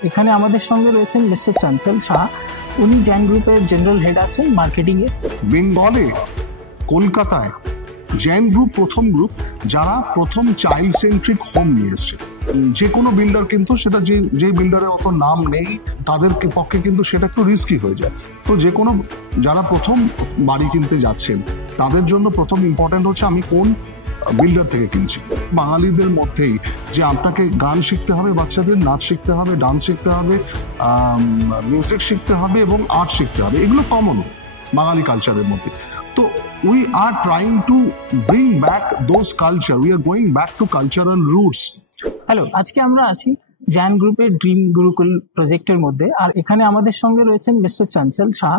এখানে আমাদের সঙ্গে রয়েছেন মিস্টার চঞ্চল শাহ। উনি জ্যান গ্রুপের জেনারেল হেড আছেন মার্কেটিং এ। বেঙ্গলে কলকাতায় জ্যান গ্রুপ প্রথম গ্রুপ যারা প্রথম চাইল্ড সেন্ট্রিক হোম নিয়ে এসছে। যে কোনো বিল্ডার কিন্তু সেটা যে বিল্ডারে অত নাম নেই তাদের পক্ষে কিন্তু সেটা একটু রিস্কি হয়ে যায়। তো যে কোনো যারা প্রথম বাড়ি কিনতে যাচ্ছেন তাদের জন্য প্রথম ইম্পর্টেন্ট হচ্ছে আমি কোন বিল্ডার থেকে কিনছি। বাঙালিদের মধ্যেই যে আপনাকে গান শিখতে হবে, বাচ্চাদের নাচ শিখতে হবে, ডান্স শিখতে হবে, মিউজিক শিখতে হবে এবং আর্ট শিখতে হবে, এগুলো কমন বাঙালি কালচারের মধ্যে। তো we are trying to bring back those culture, we are going back to cultural roots. Hello, আজকে আমরা আছি জ্যান গ্রুপের ড্রিম গুরুকুল প্রজেক্টের মধ্যে, আর এখানে আমাদের সঙ্গে রয়েছেন মিস্টার চঞ্চল শাহ।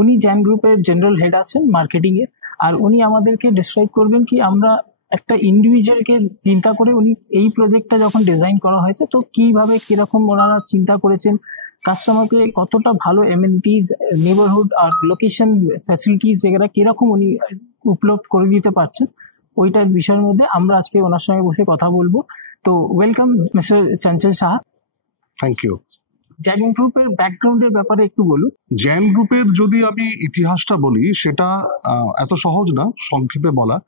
উনি জ্যান গ্রুপের জেনারেল হেড আছেন মার্কেটিং এ, আর উনি আমাদেরকে ডিসক্রাইব করবেন কি আমরা একটা ইন্ডিভিজুয়ালকে চিন্তা করে উনি এই প্রজেক্টটা যখন ডিজাইন করা হয়েছে তো কিভাবে কিরকম ওনারা চিন্তা করেছেন, কাস্টমারকে কতটা ভালো এমিনিটিজ, নেবারহুড আর লোকেশন ফ্যাসিলিটিস এগুলো কিরকম উনি উপলব্ধ করে দিতে পারছেন, ওইটার বিষয়ের মধ্যে আমরা আজকে ওনার সঙ্গে বসে কথা বলবো। তো welcome mister Chanchal Shah. Thank you. জ্যান গ্রুপের ব্যাকগ্রাউন্ডের ব্যাপারে একটু বলুন। জ্যান গ্রুপের যদি আমি ইতিহাসটা বলি সেটা এত সহজ না সংক্ষেপে বলা,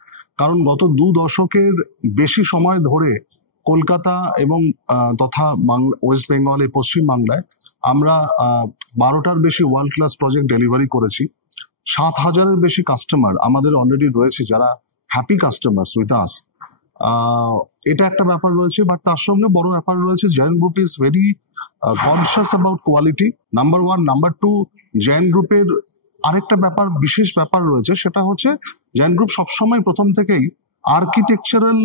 কারণ গত 2 দশকের বেশি সময় ধরে কলকাতা এবং তথা ওয়েস্ট বেঙ্গলে পশ্চিমবাংলায় আমরা 12টার বেশি ওয়ার্ল্ড ক্লাস প্রজেক্ট ডেলিভারি করেছি। 7,000-এর বেশি কাস্টমার আমাদের অলরেডি রয়েছে যারা হ্যাপি কাস্টমার্স উইথ আস। এটা একটা ব্যাপার রয়েছে, বাট তার সঙ্গে বড় ব্যাপার রয়েছে Gen group is very conscious about quality, number 1। Number 2, Gen গ্রুপের আরেকটা ব্যাপার, বিশেষ ব্যাপার রয়েছে, সেটা হচ্ছে জ্যান গ্রুপ সবসময় প্রথম থেকেই আর্কিটেকচারাল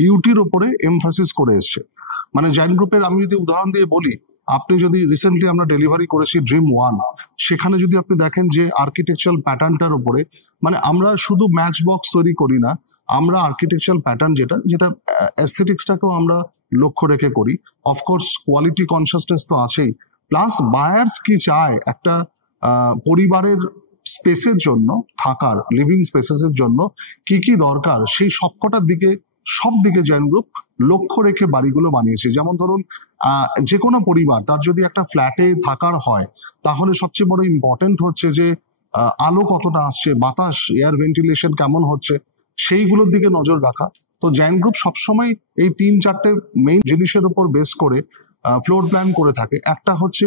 বিউটির ওপরে এমফাসিস করে এসছে। মানে জ্যান গ্রুপের আমি যদি উদাহরণ দিয়ে বলি, আপনি যদি রিসেন্টলি আমরা ডেলিভারি করেছি ড্রিম 1, সেখানে যদি আপনি দেখেন যে আর্কিটেকচারাল প্যাটার্নটার উপরে, মানে আমরা শুধু ম্যাচ বক্স তৈরি করি না, আমরা আর্কিটেকচারাল প্যাটার্ন যেটা অ্যাস্থেটিক্সটাকেও আমরা লক্ষ্য রেখে করি। অফকোর্স কোয়ালিটি কনসিয়াসনেস তো আছেই, প্লাস বায়ার্স কি চায় একটা পরিবারের স্পেসের জন্য, থাকার লিভিং স্পেসেসের জন্য কি কি দরকার, সেই সব দিকে জ্যান গ্রুপ লক্ষ্য রেখে বাড়িগুলো বানিয়েছে। যেমন ধরুন যে কোনো পরিবার তার যদি একটা ফ্ল্যাটে থাকার হয় তাহলে সবচেয়ে বড় ইম্পর্টেন্ট হচ্ছে যে আলো কতটা আসছে, বাতাস, এয়ার ভেন্টিলেশন কেমন হচ্ছে, সেইগুলোর দিকে নজর রাখা। তো জ্যান গ্রুপ সবসময় এই 3-4টে মেইন জিনিসের উপর বেস করে ফ্লোর প্ল্যান করে থাকে। একটা হচ্ছে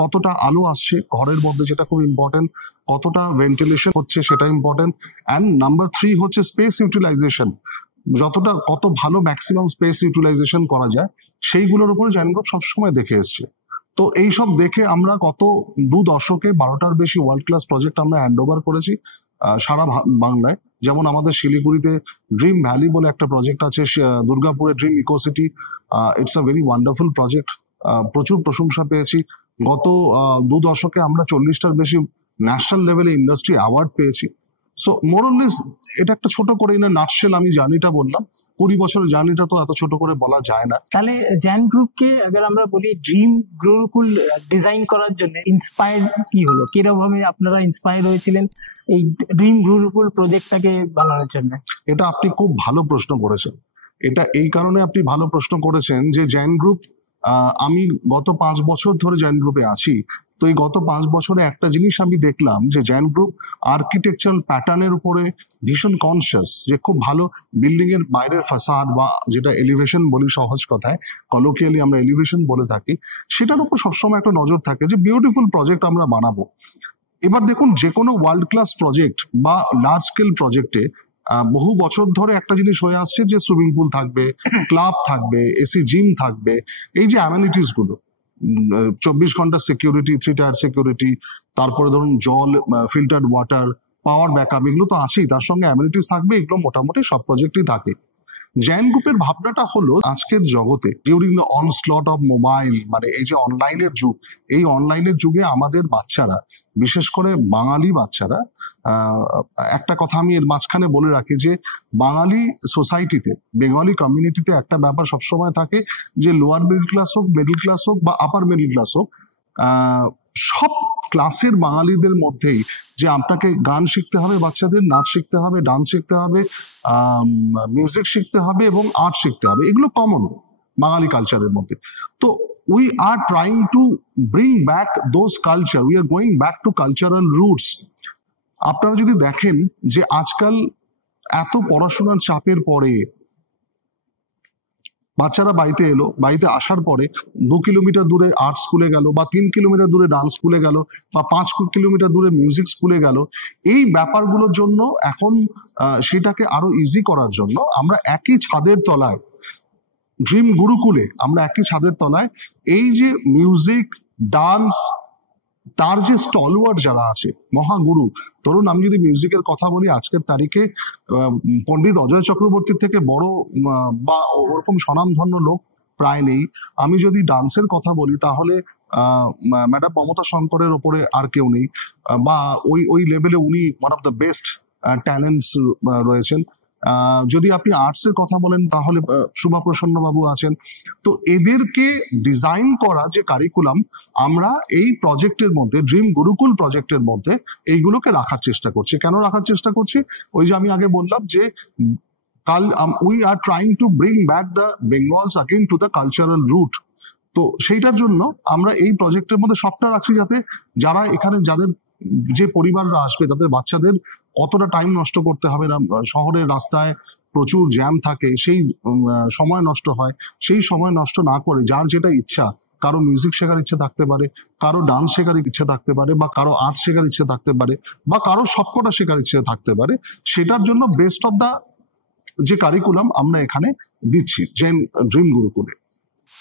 কতটা আলো আসছে ঘরের মধ্যে, যেটা খুব ইম্পর্টেন্ট, কতটা ভেন্টিলেশন হচ্ছে সেটা ইম্পর্টেন্ট, অ্যান্ড নাম্বার 3 হচ্ছে স্পেস ইউটিলাইজেশন, কত ভালো ম্যাক্সিমাম স্পেস ইউটিলাইজেশন করা যায় সেইগুলোর উপরে জ্যান গ্রুপ সবসময় দেখে এসছে। তো এইসব দেখে আমরা গত 2 দশকে 12টার বেশি ওয়ার্ল্ড ক্লাস প্রজেক্ট আমরা হ্যান্ড ওভার করেছি সারা বাংলায়। যেমন আমাদের শিলিগুড়িতে ড্রিম ভ্যালি বলে একটা প্রজেক্ট আছে, দুর্গাপুরে dream eco city, it's a very wonderful project, প্রচুর প্রশংসা পেয়েছি। গত 2 দশকে আমরা 40টার বেশি ন্যাশনাল লেভেলে ইন্ডাস্ট্রি অ্যাওয়ার্ড পেয়েছি। সো মোরলেস এটা একটা ছোট করে নাটশেল আমি জার্নিটা বললাম। 20 বছরের জার্নিটা তো এত ছোট করে বলা যায় না। তাহলে জ্যান গ্রুপকে আবার আমরা বলি ড্রিম গুরুকুল ডিজাইন করার জন্য ইন্সপায়ার কি হলো, কিরকম আপনারা ইন্সপায়ার হয়েছিলেন এই ড্রিম গুরুকুল প্রজেক্টটাকে বানানোর জন্য? এটা আপনি খুব ভালো প্রশ্ন করেছেন। এটা এই কারণে আপনি ভালো প্রশ্ন করেছেন যে জ্যান গ্রুপ, আমি গত 5 বছর ধরে জ্যান গ্রুপে আছি। তো এই গত 5 বছরে একটা জিনিস আমি দেখলাম যে জ্যান গ্রুপ আর্কিটেকচারাল প্যাটার্নের উপরে ভীষণ কনসিয়াস, যে খুব ভালো বিল্ডিং এর বাইরের ফাসাদ বা যেটা এলিভেশন বলি সহজ কথায়, কলোকিয়ালি আমরা এলিভেশন বলে থাকি, সেটার উপর সবসময় একটা নজর থাকে যে বিউটিফুল প্রজেক্ট আমরা বানাবো। এবার দেখুন, যে কোনো ওয়ার্ল্ড ক্লাস প্রজেক্ট বা লার্জ স্কেল প্রজেক্টে বহু বছর ধরে একটা জিনিস হয়ে আসছে যে সুইমিং পুল থাকবে, ক্লাব থাকবে, এসি জিম থাকবে, এই যে অ্যামেনিটিস গুলো, 24 ঘন্টা সিকিউরিটি, 3 টায়ার সিকিউরিটি, তারপরে ধরুন জল, ফিল্টার্ড ওয়াটার, পাওয়ার ব্যাকআপ, এগুলো তো আছেই, তার সঙ্গে অ্যামেনিটিস থাকবে, এগুলো মোটামুটি সব প্রজেক্টই থাকে। জ্যান গ্রুপের ভাবনাটা হলো আজকের জগতে ডিউরিং দ্য অনস্লট অফ মোবাইল, মানে এই যে অনলাইনের যুগ, এই অনলাইনের যুগে আমাদের বাচ্চারা, বিশেষ করে বাঙালি বাচ্চারা, একটা কথা আমি এর মাঝখানে বলে রাখি যে বাঙালি সোসাইটিতে, বেঙ্গলি কমিউনিটিতে একটা ব্যাপার সবসময় থাকে যে লোয়ার মিডল ক্লাস হোক, মিডল ক্লাস হোক বা আপার মিডল ক্লাস হোক, সব ক্লাসের বাঙালিদের মধ্যেই যে আপনাকে গান শিখতে হবে, বাচ্চাদের নাচ শিখতে হবে, ডান্স শিখতে হবে, মিউজিক শিখতে হবে এবং আর্ট শিখতে হবে, এগুলো কমন বাঙালি কালচারের মধ্যে। তো we are trying to bring back those culture. We are going back to cultural roots. আপনারা যদি দেখেন যে আজকাল এত পড়াশোনার চাপের পরে বাচ্চারা বাড়িতে এলো, বাড়িতে আসার পরে 2 কিলোমিটার দূরে আর্ট স্কুলে গেল, বা 3 কিলোমিটার দূরে ডান্স স্কুলে গেল, বা 5 কিলোমিটার দূরে মিউজিক স্কুলে গেল। এই ব্যাপারগুলোর জন্য এখন সেটাকে আরো ইজি করার জন্য আমরা একই ছাদের তলায়, ড্রিম গুরুকুলে আমরা একই ছাদের তলায় এই যে মিউজিক, ডান্স, তার যে স্টলওয়ার্ড যারা আছে, মহাগুরু, ধরুন আমি যদি মিউজিকের কথা বলি, আজকের তারিখে পণ্ডিত অজয় চক্রবর্তীর থেকে বড় বা ওরকম স্বনামধন্য লোক প্রায় নেই। আমি যদি ডান্সের কথা বলি তাহলে ম্যাডাম মমতা শঙ্করের ওপরে আর কেউ নেই, বা ওই লেভেলে উনি one of the best talents রয়েছেন। যদি আপনি আর্টস এর কথা বলেন তাহলে শুভা প্রসন্ন বাবু আছেন। তো এদেরকে ডিজাইন করা যে কারিকুলাম, আমরা এই প্রজেক্টের মধ্যে, ড্রিম গুরুকুল প্রজেক্টের মধ্যে এইগুলোকে রাখার চেষ্টা করছি। কেন রাখার চেষ্টা করছি? ওই যে আমি আগে বললাম যে we are trying to bring back the Bengals again to the cultural root. তো সেইটার জন্য আমরা এই প্রজেক্টের মধ্যে সবটা রাখছি, যাতে যারা এখানে, যাদের যে পরিবাররা আসবে তাদের বাচ্চাদের অতটা টাইম নষ্ট করতে হবে না। শহরের রাস্তায় প্রচুর জ্যাম থাকে, সেই সময় নষ্ট হয়। সেই সময় নষ্ট না করে যার যেটা ইচ্ছা, কারো মিউজিক শেখার ইচ্ছে থাকতে পারে, কারো ডান্স শেখার ইচ্ছে থাকতে পারে, বা কারো আর্ট শেখার ইচ্ছে থাকতে পারে, বা কারো সবকটা শেখার ইচ্ছে থাকতে পারে, সেটার জন্য বেস্ট অফ দা যে কারিকুলাম আমরা এখানে দিচ্ছি জেন ড্রিম গুরুকুলে।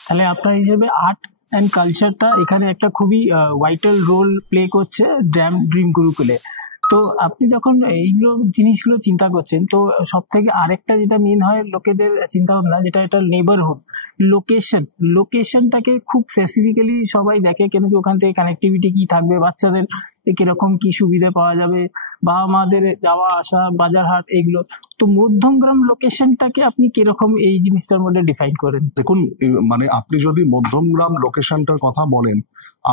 তাহলে আপনার হিসেবে আর্ট অ্যান্ড কালচারটা এখানে একটা খুবই ভাইটাল রোল প্লে করছে ড্রিম গুরুকুলে। তো আপনি যখন এইগুলো জিনিসগুলো চিন্তা করছেন, তো সব থেকে আরেকটা যেটা মেন হয় লোকেদের চিন্তা ভাবনা, যেটা এটা নেবারহুড লোকেশনটাকে খুব স্পেসিফিক্যালি সবাই দেখে, কেন কি ওখান থেকে কানেক্টিভিটি কি থাকবে, বাচ্চাদের কিরকম কি সুবিধা পাওয়া যাবে, বা আমাদের যাওয়া আসা, বাজার হাট, এগুলো। তো মধ্যমগ্রাম লোকেশনটাকে আপনি কিরকম এই জিনিসটার মধ্যে ডিফাইন করেন? দেখুন, মানে আপনি যদি মধ্যমগ্রাম লোকেশনটার কথা বলেন,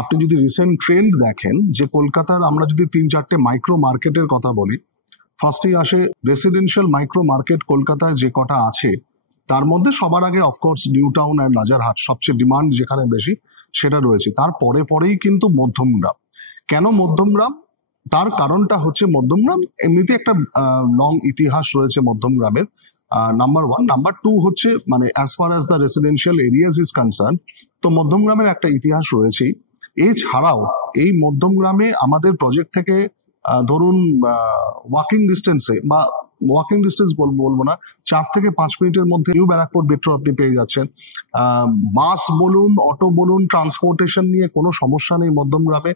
আপনি যদি রিসেন্ট ট্রেন্ড দেখেন, যে কলকাতার আমরা যদি 3-4টে মাইক্রো মার্কেটের কথা বলি, ফার্স্টেই আসে রেসিডেন্সিয়াল মাইক্রো মার্কেট কলকাতায় যে কটা আছে, তার মধ্যে সবার আগে of course new town and Rajarhat, সবচেয়ে ডিমান্ড যেখানে বেশি সেটা রয়েছে। তার পরেই কিন্তু মধ্যমগ্রাম। কেন মধ্যমগ্রাম? তার কারণটা হচ্ছে মধ্যমগ্রাম এমনিতে একটা লং ইতিহাস রয়েছে মধ্যমগ্রামের, নাম্বার 1। নাম্বার 2 হচ্ছে, মানে as far as the residential areas is concern, তো মধ্যমগ্রামের একটা ইতিহাস রয়েছেই। এছাড়াও এই মধ্যমগ্রামে আমাদের প্রজেক্ট থেকে ধরুন ওয়াকিং ডিস্টেন্সে, বা ওয়াকিং ডিস্টেন্স বলবো না, 4 থেকে 5 মিনিটের মধ্যে নিউ ব্যারাকপুর মেট্রো আপনি পেয়ে যাচ্ছেন। বাস বলুন, অটো বলুন, ট্রান্সপোর্টেশন নিয়ে কোনো সমস্যা নেই মধ্যমগ্রামে।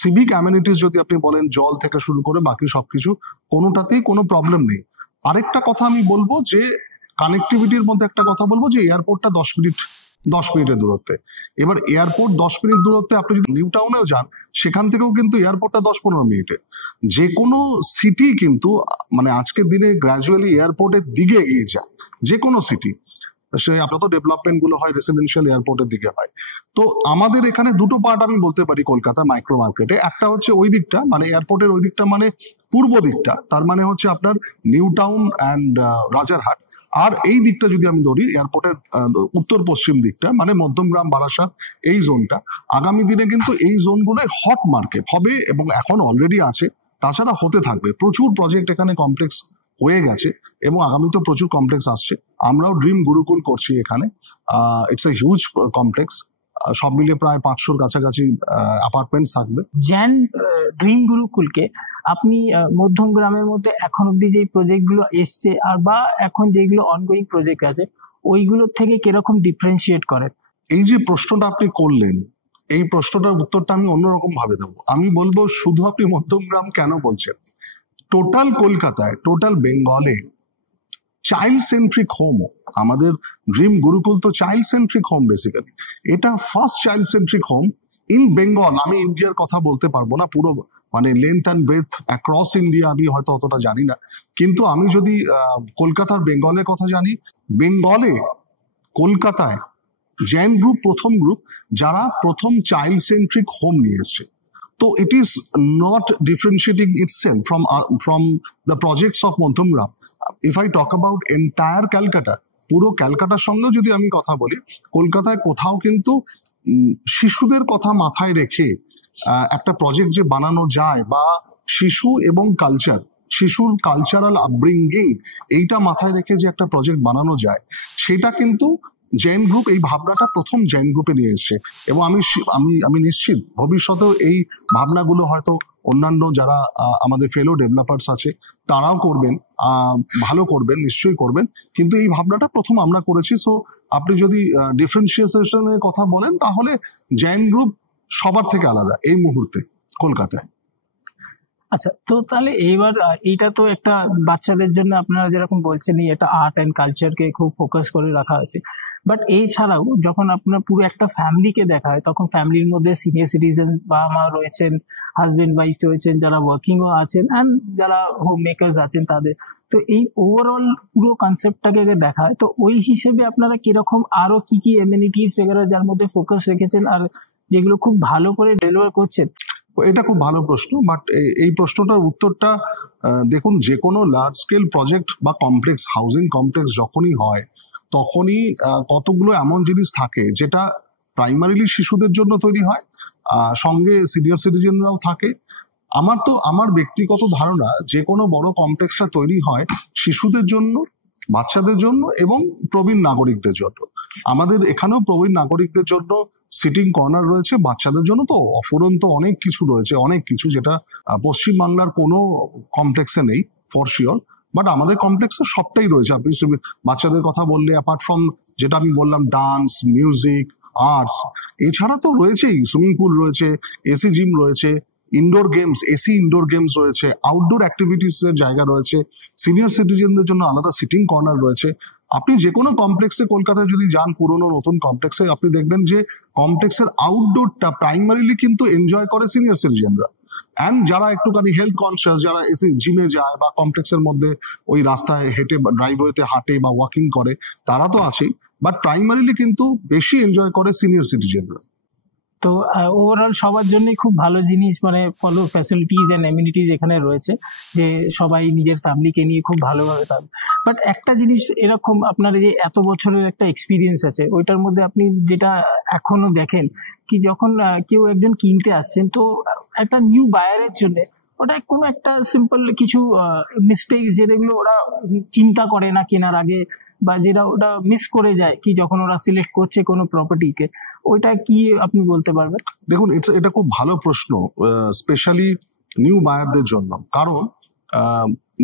সিভিক অ্যামেনিটিস যদি আপনি বলেন, জল থেকে শুরু করে বাকি সবকিছু, কোনোটাতেই কোনো প্রবলেম নেই। আরেকটা কথা আমি বলবো যে কানেক্টিভিটির মধ্যে একটা কথা বলবো, যে এয়ারপোর্টটা 10 মিনিটের দূরত্বে। এবার এয়ারপোর্ট 10 মিনিট দূরত্বে, আপনি যদি নিউ টাউনেও যান সেখান থেকেও কিন্তু এয়ারপোর্টটা 10-15 মিনিটে। যে কোনো সিটি কিন্তু মানে আজকের দিনে গ্র্যাজুয়ালি এয়ারপোর্টের দিকে এগিয়ে যায়, যে কোনো সিটি। সে যত ডেভেলপমেন্ট গুলো হয় রেসিডেন্সিয়াল এয়ারপোর্টের দিকে হয়। তো আমাদের এখানে দুটো পার্ট আমি বলতে পারি কলকাতা মাইক্রো মার্কেটে। একটা হচ্ছে ওই দিকটা, মানে এয়ারপোর্টের ওই দিকটা, মানে পূর্ব দিকটা, তার মানে হচ্ছে আপনার নিউ টাউন অ্যান্ড রাজারহাট। আর এই দিকটা যদি আমি ধরি, এয়ারপোর্টের উত্তর পশ্চিম দিকটা, মানে মধ্যমগ্রাম, বারাসাত, এই জোনটা। আগামী দিনে কিন্তু এই জোনগুলোয় হট মার্কেট হবে, এবং এখন অলরেডি আছে, তাছাড়া হতে থাকবে। প্রচুর প্রজেক্ট এখানে কমপ্লেক্স হয়ে গেছে, এবং আগামীতেও প্রচুর কমপ্লেক্স আসছে। আমরাও ড্রিম গুরুকুল করছি এখানে। ইটস এ হিউজ কমপ্লেক্স, সব মিলিয়ে প্রায় 500-র কাছাকাছি অ্যাপার্টমেন্টস থাকবে। জ্যান ড্রিম গুরুকুলকে আপনি মধ্যমগ্রামের মধ্যে এখন অব্দি যে প্রজেক্টগুলো এসছে, আর বা এখন যেগুলো অনগোয়িং প্রজেক্ট আছে, ওইগুলোর থেকে কিরকম ডিফারেন্সিয়েট করেন? এই যে প্রশ্নটা আপনি করলেন, এই প্রশ্নটার উত্তরটা আমি অন্যরকম ভাবে দেবো। আমি বলবো, শুধু আপনি মধ্যমগ্রাম কেন বলছেন, টোটাল কলকাতায়, টোটাল বেঙ্গলে চাইল্ড সেন্ট্রিক হোম, আমাদের ড্রিম গুরুকুল তো চাইল্ড সেন্ট্রিক হোম বেসিক্যালি। এটা first child centric home in Bengal. আমি ইন্ডিয়ার কথা বলতে পারবো না, পুরো মানে length and breadth across India আমি হয়তো অতটা জানি না, কিন্তু আমি যদি কলকাতার বেঙ্গলের কথা জানি, বেঙ্গলে কলকাতায় জেন গ্রুপ প্রথম গ্রুপ যারা প্রথম চাইল্ড সেন্ট্রিক হোম নিয়ে এসছে। তো it is not differentiating itself from the projects of Madhumgram. If I talk about entire Calcutta, পুরো ক্যালকাটার সঙ্গে যদি আমি কথা বলি, কলকাতায় কোথাও কিন্তু শিশুদের কথা মাথায় রেখে একটা প্রজেক্ট যে বানানো যায়, বা শিশু এবং কালচার, শিশুর কালচারাল আপব্রিঙ্গিং, এইটা মাথায় রেখে যে একটা প্রজেক্ট বানানো যায়, সেটা কিন্তু জেন গ্রুপ এই ভাবনাটা প্রথম জেন গ্রুপে নিয়ে এসেছে। এবং আমি নিশ্চিত ভবিষ্যতেও এই ভাবনাগুলো হয়তো অন্যান্য যারা আমাদের ফেলো ডেভেলপার্স আছে তারাও করবেন, ভালো করবেন, নিশ্চয়ই করবেন। কিন্তু এই ভাবনাটা প্রথম আমরা করেছি। সো আপনি যদি ডিফারেন্সিয়েশনের কথা বলেন, তাহলে জেন গ্রুপ সবার থেকে আলাদা এই মুহূর্তে কলকাতায়। আচ্ছা, তো তাহলে এইবার এইটা তো একটা বাচ্চাদের জন্য আপনারা যেরকম বলছেন এটা আর্ট অ্যান্ড কালচারকে খুব ফোকাস করে রাখা হয়েছে, বাট এই ছাড়াও যখন আপনার পুরো একটা ফ্যামিলিকে দেখা হয়, তখন ফ্যামিলির মধ্যে সিনিয়র সিটিজেন বাবা মা রয়েছেন, হাজবেন্ড ওয়াইফ রয়েছেন, যারা ওয়ার্কিংও আছেন অ্যান্ড যারা হোম মেকার্স আছেন তাদের, তো এই ওভারঅল পুরো কনসেপ্টটাকে দেখা হয়। তো ওই হিসেবে আপনারা কিরকম আরো কি কি এমিনিটিস वगैरह যার মধ্যে ফোকাস রেখেছেন আর যেগুলো খুব ভালো করে ডেলিভার করছেন? এটা খুব ভালো প্রশ্ন, বাট এই প্রশ্নটার উত্তরটা দেখুন, যে কোনো লার্জ স্কেল প্রজেক্ট বা কমপ্লেক্স, হাউজিং কমপ্লেক্স যখনই হয়, তখনই কতগুলো এমন জিনিস থাকে যেটা প্রাইমারিলি শিশুদের জন্য তৈরি হয়, সঙ্গে সিনিয়র সিটিজেনরাও থাকে। আমার ব্যক্তিগত ধারণা, যে কোনো বড় কমপ্লেক্সটা তৈরি হয় শিশুদের জন্য, বাচ্চাদের জন্য এবং প্রবীণ নাগরিকদের জন্য। আমাদের এখানেও প্রবীণ নাগরিকদের জন্য সিটিং কর্নার রয়েছে, বাচ্চাদের জন্য তো অফুরন্ত অনেক কিছু রয়েছে, অনেক কিছু যেটা পশ্চিমবাংলার কোনো কমপ্লেক্সে নেই ফর শিওর, বাট আমাদের কমপ্লেক্সে সবটাই রয়েছে। আপনি বাচ্চাদের কথা বললে, অ্যাপার্ট ফ্রম যেটা আমি বললাম ডান্স, মিউজিক, আর্টস, এছাড়া তো রয়েছেই সুইমিং পুল রয়েছে, এসি জিম রয়েছে, indoor games, AC indoor games রয়েছে, আউটডোর অ্যাক্টিভিটিস এর জায়গা রয়েছে, সিনিয়র সিটিজেনদের জন্য আলাদা সিটিং কর্নার রয়েছে। আপনি যে কোনো কমপ্লেক্সে কলকাতায় যদি যান, পুরনো নতুন কমপ্লেক্সে, আপনি দেখবেন যে কমপ্লেক্সের আউটডোরটা প্রাইমারিলি কিন্তু এনজয় করে সিনিয়র সিটিজেনরা, অ্যান্ড যারা একটুখানি হেলথ কনসিয়াস, যারা এসে জিমে যায় বা কমপ্লেক্সের মধ্যে ওই রাস্তায় হেঁটে ড্রাইভওয়েতে হাঁটে বা ওয়াকিং করে, তারা তো আছেই, বাট প্রাইমারিলি কিন্তু বেশি এনজয় করে সিনিয়র সিটিজেনরা। তো ওভারঅল সবার জন্যই খুব ভালো জিনিস, মানে ফলো ফ্যাসিলিটিস এন্ড এমিনিটিস এখানে রয়েছে, যে সবাই নিজের ফ্যামিলিকে নিয়ে খুব ভালোভাবে থাকবে। বাট একটা জিনিস এরকম, আপনার যে এত বছরের একটা এক্সপিরিয়েন্স আছে, ওইটার মধ্যে আপনি যেটা এখনো দেখেন কি, যখন কেউ একজন কিনতে আসছেন, তো একটা নিউ বায়ারের জন্য ওটা কোনো একটা সিম্পল কিছু মিস্টেক যেগুলো ওরা চিন্তা করে না কেনার আগে, বা যেটা ওটা মিস করে যায় কি যখন ওরা সিলেক্ট করছে কোনো প্রপার্টিকে, ওইটা কি আপনি বলতে পারবেন? দেখুন, এটা খুব ভালো প্রশ্ন, স্পেশালি নিউ বায়ারদের জন্য। কারণ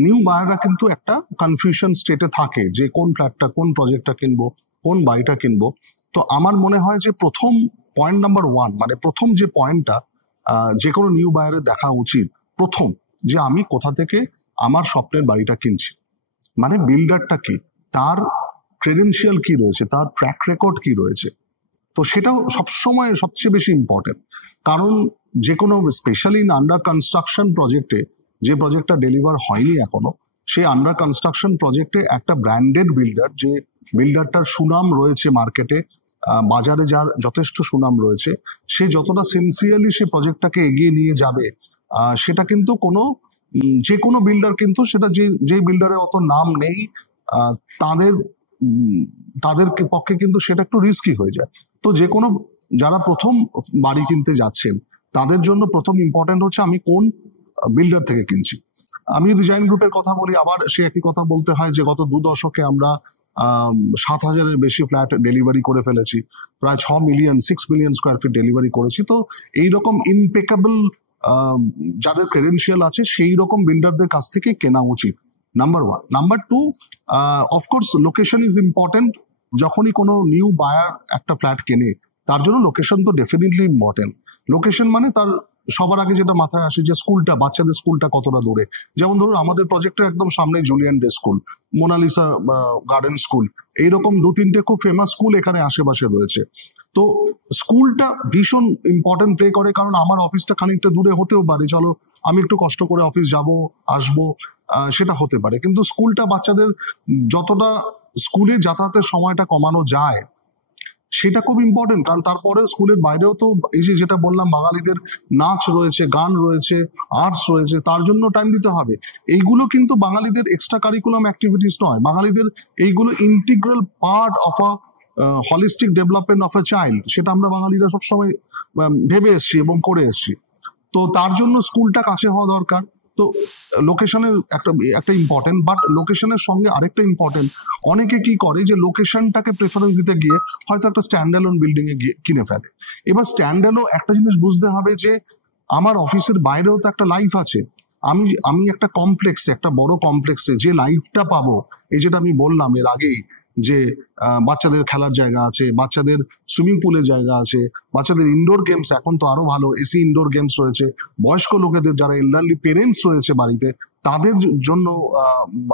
নিউ বায়াররা কিন্তু একটা কনফিউশন স্টেটে থাকে যে কোন ফ্ল্যাটটা, কোন প্রজেক্টটা কিনবো, কোন বাড়িটা কিনবো। তো আমার মনে হয় যে প্রথম পয়েন্ট নাম্বার 1, মানে প্রথম যে পয়েন্টটা যে কোনো নিউ বায়ারের দেখা উচিত, প্রথম যে আমি কোথা থেকে আমার স্বপ্নের বাড়িটা কিনছি, মানে বিল্ডারটা কি, তার ক্রেডেনশিয়াল কি রয়েছে, তার ট্র্যাক রেকর্ড কি রয়েছে। তো সেটাও সবসময় সবচেয়ে বেশি ইম্পর্টেন্ট। কারণ যে কোনো স্পেশালি আন্ডার কনস্ট্রাকশন প্রজেক্টে, যে প্রজেক্টটা ডেলিভার হয়নি এখনো, সেই আন্ডার কনস্ট্রাকশন প্রজেক্টে একটা ব্র্যান্ডেড বিল্ডার, যে বিল্ডারটার সুনাম রয়েছে মার্কেটে, বাজারে যার যথেষ্ট সুনাম রয়েছে, সে যতটা সিনসিয়ারলি সে প্রজেক্টটাকে এগিয়ে নিয়ে যাবে, সেটা কিন্তু যে কোনো বিল্ডার কিন্তু সেটা যে বিল্ডারের অত নাম নেই, তাদের পক্ষে কিন্তু সেটা একটু রিস্কি হয়ে যায়। তো যে কোনো যারা প্রথম বাড়ি কিনতে যাচ্ছেন, তাদের জন্য প্রথম ইম্পর্টেন্ট হচ্ছে আমি কোন বিল্ডার থেকে কিনছি। আমি যদি জেন গ্রুপের কথা বলি, আবার সে একই কথা বলতে হয় যে গত 2 দশকে আমরা 7,000-এর বেশি ফ্ল্যাট ডেলিভারি করে ফেলেছি, প্রায় 6 মিলিয়ন স্কোয়ার ফিট ডেলিভারি করেছি। তো এইরকম ইমপেকেবল যাদের ক্রেডেনশিয়াল আছে, সেই রকম বিল্ডারদের কাছ থেকে কেনা উচিত, number 1। Number 2, of course location is important. যখনই কোনো নিউ বায়ার একটা ফ্ল্যাট কেনে, তার জন্য লোকেশন তো ডেফিনেটলি ইম্পর্টেন্ট। লোকেশন মানে তার সবার আগে যেটা মাথায় আসে যে স্কুলটা, বাচ্চাদের স্কুলটা কতটা দূরে। যেমন ধরুন আমাদের প্রজেক্টের একদম সামনে Julian day school, Monalisa garden school, এইরকম 2-3টে খুব ফেমাস স্কুল এখানে আশেপাশে রয়েছে। তো স্কুলটা ভীষণ ইম্পর্টেন্ট প্লে করে, কারণ আমার অফিসটা খানিকটা দূরে হতেও পারে, চলো আমি একটু কষ্ট করে অফিস যাব আসবো, সেটা হতে পারে, কিন্তু স্কুলটা বাচ্চাদের যতটা স্কুলে যাতায়াতের সময়টা কমানো যায় সেটা খুব ইম্পর্টেন্ট। কারণ তারপরে স্কুলের বাইরেও তো এই যেটা বললাম, বাঙালিদের নাচ রয়েছে, গান রয়েছে, আর্টস রয়েছে, তার জন্য টাইম দিতে হবে। এইগুলো কিন্তু বাঙালিদের এক্সট্রা কারিকুলাম অ্যাক্টিভিটিস নয়, বাঙালিদের এইগুলো integral part of a holistic development of a child, সেটা আমরা বাঙালিরা সবসময় ভেবে এসছি এবং করে এসছি। তো তার জন্য স্কুলটা কাছে হওয়া দরকার। তো লোকেশনের একটা ইম্পর্টেন্ট, বাট লোকেশনের সঙ্গে আরেকটা ইম্পর্টেন্ট, অনেকে কি করে যে লোকেশনটাকে প্রেফারেন্স দিতে গিয়ে হয়তো একটা স্ট্যান্ডঅ্যালোন বিল্ডিং এ গিয়ে কিনে ফেলে। এবার স্ট্যান্ডঅ্যালোন একটা জিনিস বুঝতে হবে যে আমার অফিসের বাইরেও তো একটা লাইফ আছে। আমি একটা কমপ্লেক্সে, একটা বড় কমপ্লেক্সে যে লাইফটা পাবো, এই যেটা আমি বললাম এর আগেই, যে বাচ্চাদের খেলার জায়গা আছে, বাচ্চাদের সুইমিং পুলের জায়গা আছে, বাচ্চাদের ইনডোর গেমস, এখন তো আরো ভালো এসি ইনডোর গেমস রয়েছে, বয়স্ক লোকেদের যারা এল্ডারলি পেরেন্টস রয়েছে বাড়িতে তাদের জন্য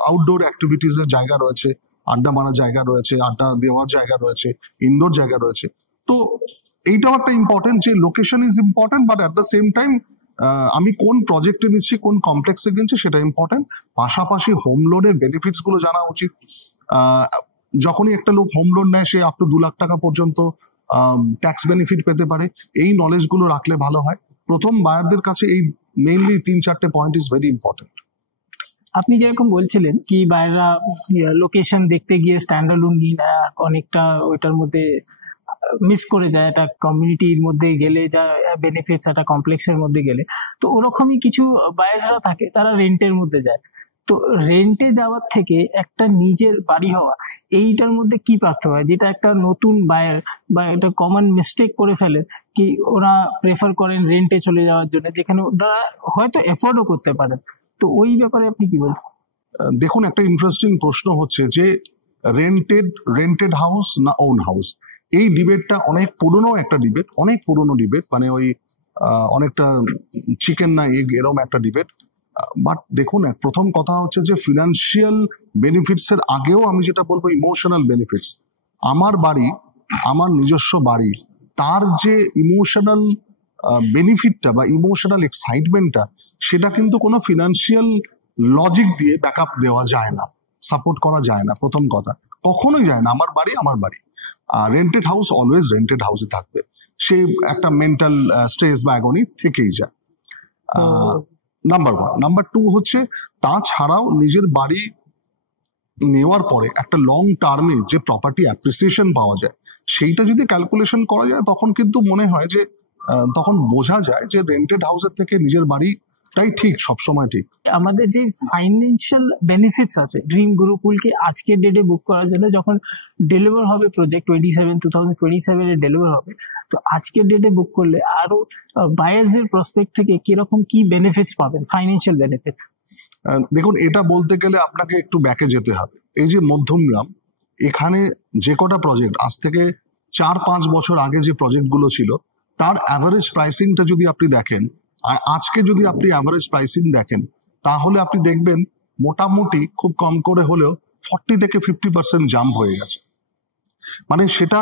আউটডোর অ্যাক্টিভিটিস এর জায়গা রয়েছে, আড্ডা মারার জায়গা রয়েছে, আড্ডা দেওয়ার জায়গা রয়েছে, ইনডোর জায়গা রয়েছে। তো এইটাও একটা ইম্পর্টেন্ট, যে location is important, but at the same time আমি কোন প্রজেক্টে নিচ্ছি, কোন কমপ্লেক্সে কিনছি সেটা ইম্পর্টেন্ট। পাশাপাশি হোম লোনের বেনিফিটস গুলো জানা উচিত। যখনই একটা লোক হোম লোন নেয়, সে আপ টু 2 লাখ টাকা পর্যন্ত ট্যাক্স বেনিফিট পেতে পারে। এই নলেজ গুলো রাখলে ভালো হয়। প্রথম বায়ারদের কাছে এই মেইনলি 3-4টে পয়েন্ট ইজ ভেরি ইম্পর্টেন্ট। আপনি যেরকম বলছিলেন কি বাইরা লোকেশন দেখতে গিয়ে স্ট্যান্ডার্লোন নিয়ে নেয়, আর অনেকটা ওইটার মধ্যে মিস করে যায়, একটা কমিউনিটির মধ্যে গেলে যা বেনিফিটস একটা কমপ্লেক্সের মধ্যে গেলে। তো ওরকমই কিছু বায়ার্সরা থাকে, তারা রেন্টের মধ্যে যায়। তো রেন্টে যাওয়ার থেকে একটা নিজের বাড়ি হওয়া, এইটার মধ্যে কি পার্থক্য হয়, যেটা একটা নতুন বায়ার বা একটা কমন মিস্টেক করে ফেলে, কি ওরা প্রেফার করেন রেন্টে চলে যাওয়ার জন্য, যেখানে ওরা হয়তো এফোর্ডও করতে পারেন। তো ওই ব্যাপারে আপনি কি বলছেন? দেখুন, একটা ইন্টারেস্টিং প্রশ্ন হচ্ছে যে রেন্টেড হাউস না ওন হাউস। এই ডিবেটটা অনেক পুরনো একটা ডিবেট, অনেক পুরনো ডিবেট, মানে ওই অনেকটা চিকেন না এগ এরকম একটা ডিবেট। বাট দেখুন, প্রথম কথা হচ্ছে যে ফিনান্সিয়াল বেনিফিটস এর আগেও আমি যেটা বলবো ইমোশনাল বেনিফিটস। আমার বাড়ি, আমার নিজস্ব বাড়ি, তার যে ইমোশনাল বেনিফিটটা বা ইমোশনাল এক্সাইটমেন্টটা, সেটা কিন্তু কোনো ফিনান্সিয়াল লজিক দিয়ে ব্যাকআপ দেওয়া যায় না, সাপোর্ট করা যায় না। প্রথম কথা, কখনোই যায় না। আমার বাড়ি আমার বাড়ি। রেন্টেড হাউস অলওয়েজ রেন্টেড হাউসে থাকবে, সে একটা মেন্টাল স্ট্রেস বা অ্যাগনি থেকেই যায়। নাম্বার 1। নাম্বার 2 হচ্ছে, তাছাড়াও নিজের বাড়ি নেওয়ার পরে একটা লং টার্মে যে প্রপার্টি অ্যাপ্রিসিয়েশন পাওয়া যায়, সেইটা যদি ক্যালকুলেশন করা যায়, তখন কিন্তু মনে হয় যে তখন বোঝা যায় যে রেন্টেড হাউসের থেকে নিজের বাড়িটাই ঠিক, সবসময় ঠিক। আমাদের যে ফাইন্যান্সিয়াল বেনিফিটস আছে ড্রিম গুরুকুলকে আজকের ডেটে বুক করার জন্য, যখন ডেলিভার হবে প্রজেক্ট 2027 এ ডেলিভার হবে, তো আজকের ডেটে বুক করলে আরো বায়ার্সের প্রসপেক্ট থেকে কিরকম কি বেনিফিটস পাবেন, ফাইন্যান্সিয়াল বেনিফিটস? দেখুন, এটা বলতে গেলে আপনাকে একটু ব্যাকে যেতে হবে। এই যে মধ্যমগ্রাম, এখানে যে কটা প্রজেক্ট আজ থেকে 4-5 বছর আগে যে প্রজেক্টগুলো ছিল, তার অ্যাভারেজ প্রাইসিংটা যদি আপনি দেখেন, আর আজকে যদি আপনি অ্যাভারেজ প্রাইসিং দেখেন, তাহলে আপনি দেখবেন মোটামুটি খুব কম করে হলেও 40 থেকে 50% জাম্প হয়ে গেছে। মানে সেটা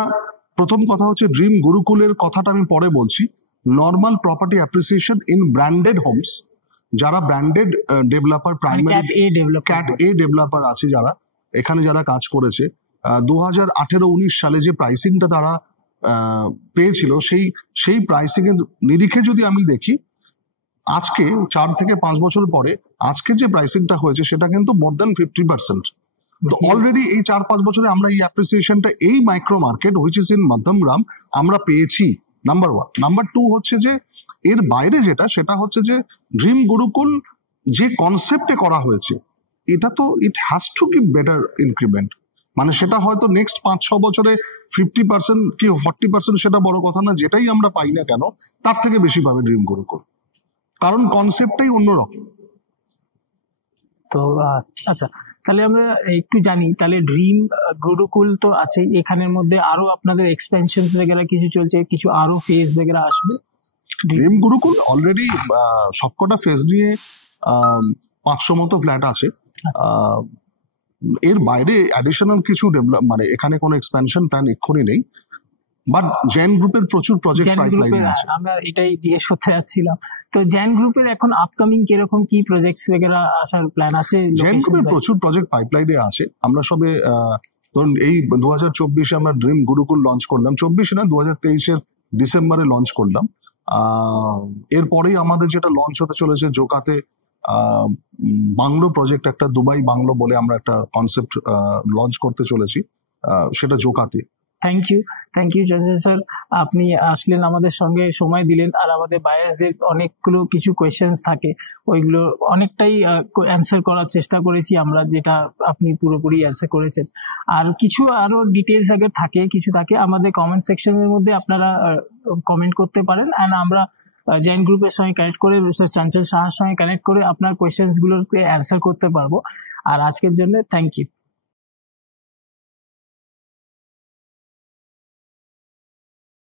প্রথম কথা হচ্ছে, ড্রিম গুরুকুলের কথাটা আমি পরে বলছি। Normal property appreciation in branded homes, যারা branded developer, primary cat A developer আছে, যারা এখানে যারা কাজ করেছে, 2018-19 সালে যে প্রাইসিংটা তারা পেয়েছিল, সেই প্রাইসিং এর নিরিখে যদি আমি দেখি, আজকে 4 থেকে 5 বছর পরে আজকে যে প্রাইসিংটা হয়েছে, সেটা কিন্তু মোর দ্যান 50%। তো অলরেডি এই 4-5 বছরে আমরা এই অ্যাপ্রিসিয়েশনটা এই micro market which is in Madhyamgram আমরা পেয়েছি। নাম্বার 1। নাম্বার 2 হচ্ছে যে এর বাইরে যেটা, সেটা হচ্ছে যে ড্রিম গুরুকুল যে কনসেপ্টে করা হয়েছে, এটা তো it has to give better increment. মানে সেটা হয়তো নেক্সট 5-6 বছরে 50% কি 40% সেটা বড় কথা না, যেটাই আমরা পাই না কেন তার থেকে বেশি পাবে ড্রিম গুরুকুল, কারণ কনসেপ্টটাই অন্যরকম। তো আচ্ছা, তাহলে আমরা একটু জানি, তাহলে ড্রিম গুরুকুল তো আছে, এখানের মধ্যে আরো আপনাদের এক্সপেনশন বেগেরা কিছু চলছে, কিছু আরো ফেজ বেগেরা আসবে? ড্রিম গুরুকুল অলরেডি সবকটা ফেজ নিয়ে 500 মতো ফ্ল্যাট আছে। এর বাইরে অ্যাডিশনাল কিছু ডেভেলপ, মানে এখানে কোনো এক্সপেনশন প্ল্যান এক্ষুনি নেই, বাট জেন গ্রুপের প্রচুর প্রজেক্ট পাইপলাইনে আছে। আমরা এটাই জিজ্ঞেস করতে যাচ্ছিলাম। তো জেন গ্রুপের এখন আপকামিং কিরকম কি প্রজেক্টস বেগেরা আসার প্ল্যান আছে? জেন গ্রুপের প্রচুর প্রজেক্ট পাইপলাইনে আছে। আমরা সবে ধরুন এই 2024-এ আমরা ড্রিম গুরুকুল লঞ্চ করলাম, 24 না 2023-এর ডিসেম্বরে লঞ্চ করলাম। এরপরেই আমাদের যেটা লঞ্চ হতে চলেছে জোকাতে বাংলো প্রজেক্ট, একটা দুবাই বাংলো বলে আমরা একটা কনসেপ্ট লঞ্চ করতে চলেছি, সেটা জোকাতে। থ্যাংক ইউ চঞ্চল স্যার, আপনি আসলেন, আমাদের সঙ্গে সময় দিলেন, আর আমাদের বায়াসদের অনেকগুলো কিছু কোয়েশ্চেন্স থাকে, ওইগুলো অনেকটাই অ্যান্সার করার চেষ্টা করেছি আমরা, যেটা আপনি পুরোপুরি অ্যান্সার করেছেন। আর কিছু আরো ডিটেলস আগে থাকে, কিছু থাকে আমাদের কমেন্ট সেকশনের মধ্যে, আপনারা কমেন্ট করতে পারেন, অ্যান্ড আমরা জয়েন্ট গ্রুপের সঙ্গে কানেক্ট করে, মিস্টার চঞ্চল সাহার সঙ্গে কানেক্ট করে আপনার কোয়েশ্চেন্স গুলোকে অ্যান্সার করতে পারবো। আর আজকের জন্য থ্যাংক ইউ।